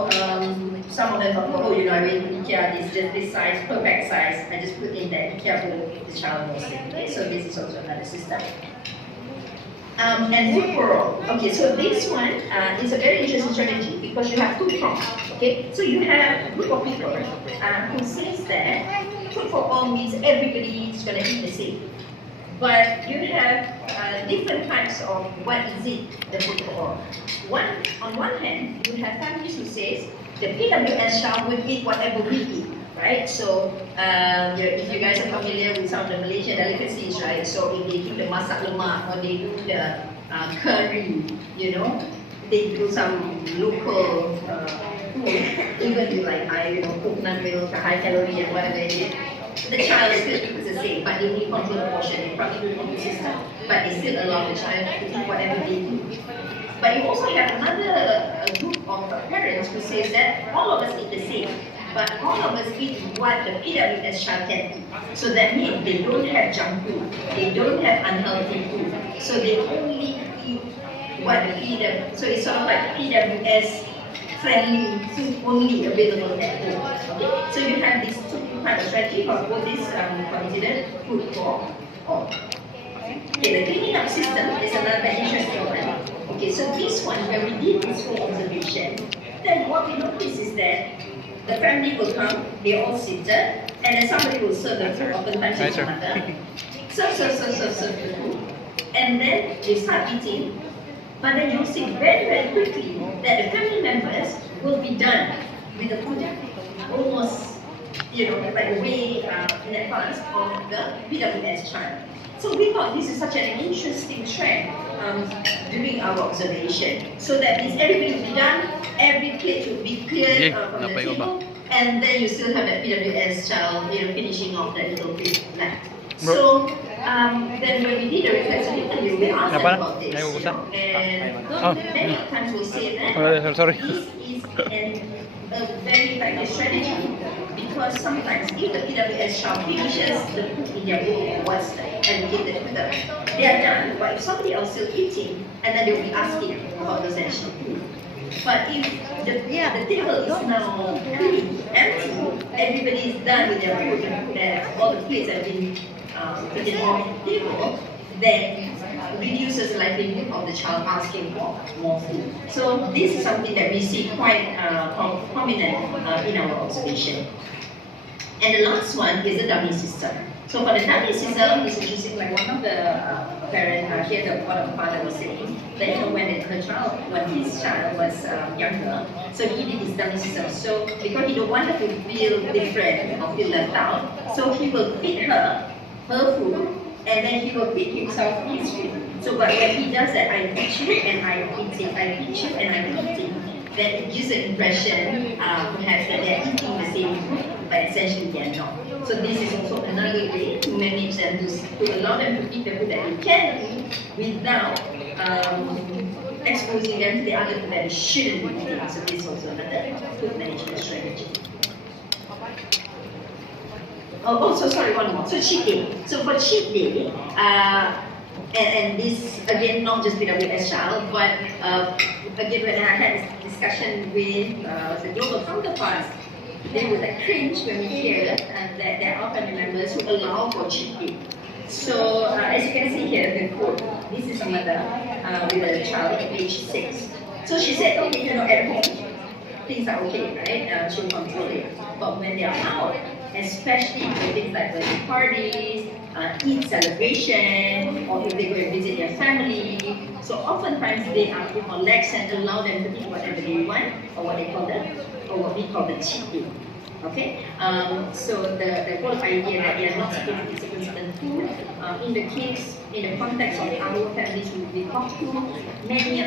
So some of them thought, oh, you know, I went to IKEA, it's just this size, perfect size. I just put in that IKEA food, the child knows it. Okay, so this is also another system. And food for all. Okay, so this one is a very interesting strategy because you have two prongs. Okay, so you have a group of people who says that food for all means everybody is going to eat the same. But you have different types of what is it, the food for all. On one hand, you have families who says the PWS child will eat whatever we eat, right? So if you guys are familiar with some of the Malaysian delicacies, right? So if they do the masak lemak or they do the curry, you know, they do some local food, even with like coconut milk, high calorie and whatever it is. The child still eats the same, but they only control the portion, they probably do the system, but they still allow the child to eat whatever they do. But you also have another group of parents who says that all of us eat the same, but all of us eat what the PWS child can eat. So that means they don't have junk food, they don't have unhealthy food, so they only eat what the PWS, so it's sort of like PWS friendly food only available at home. Okay? So you have these two types of strategy for both this considered food for all. Okay, the cleaning up system is another interesting one. Okay, so this one, when we did this whole observation, then what we notice is that the family will come, they all seated, and then somebody will serve the food, oftentimes it's the mother. Serve the food. And then they start eating, but then you'll see very, very quickly that the family members will be done with the food almost, like way in advance of the PWS child. So we thought this is such an interesting trend during our observation. So that means everybody will be done, every plate will be cleared from the table, and then you still have that PWS child finishing off that little bit left. So then when we did the reflexive interview, we asked them about this. And many times we say that this is a very effective strategy because sometimes if the PWS child finishes the food in their bowl what's allocated to them, they are done. But if somebody else is still eating, and then they will be asking about those additional food. But if the table is now clean, empty, everybody is done with their food and all the plates have been put on the table, then reduces the likelihood of the child asking for more food. So this is something that we see quite prominent in our observation. And the last one is the dummy system. So for the dummy system, it's interesting, like one of the parents here, one of the father was saying that when his child was younger, so he did his dummy system. So because he don't want her to feel different or feel left out, so he will feed her food, and then he will feed himself his food. So but when he does that, I feed you and I eat it, I feed you and I eat it, then it gives the impression perhaps that they are eating the same food, but essentially they are not. So this is also another way to manage them, to allow them to eat the food that they can eat without exposing them to the other food that they shouldn't be eating. So this is also another food management strategy. One more. So cheat day. So for cheat day, and this again not just PWS child, but again when I had this discussion with the global counterparts, they would cringe when we hear that there are family members who allow for cheat day. So as you can see here, the quote. This is a mother with a child at age 6. So she said, okay, at home things are okay, right? She'll control it. But when they are out, especially for things like birthday parties, Eid celebration, or if they go and visit their family. So oftentimes they are more lax and allow them to eat whatever they want, or what we call the cheat day. Okay, so the whole idea that they are not supposed to eat certain food, in the context of our families we talk to, many